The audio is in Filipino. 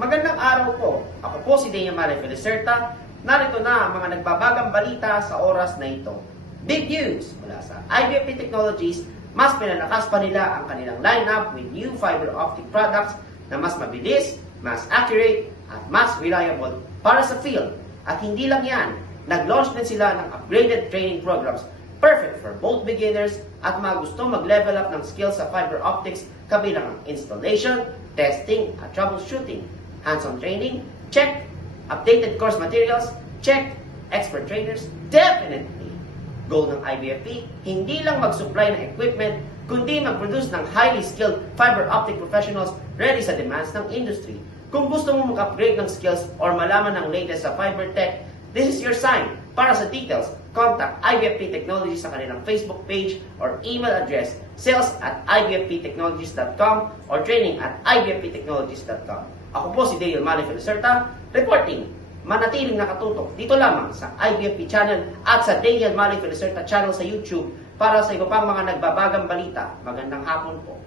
Magandang araw po. Ako po si Daniel Mare Felicerta. Narito na ang mga nagbabagang balita sa oras na ito. Big news mula sa IBFP Technologies, mas pinalakas pa nila ang kanilang lineup with new fiber optic products na mas mabilis, mas accurate, at mas reliable para sa field. At hindi lang yan, nag-launch din sila ng upgraded training programs perfect for both beginners at mga gusto mag-level up ng skills sa fiber optics kabilang ang installation, testing, at troubleshooting. Hands-on training, check. Updated course materials, check. Expert trainers, definitely. Goal ng IBFP, hindi lang mag-supply ng equipment, kundi mag-produce ng highly skilled fiber optic professionals ready sa demands ng industry. Kung gusto mo mag-upgrade ng skills or malaman ng latest sa fiber tech, this is your sign. Para sa details, contact IBFP Technologies sa kanilang Facebook page or email address sales@ibfptechnologies.com or training@ibfptechnologies.com. Ako po si Daniel Mare Felicerta, reporting. Manatiling nakatutok dito lamang sa IBFP channel at sa Daniel Mare Felicerta channel sa YouTube para sa iba pang mga nagbabagang balita. Magandang hapon po.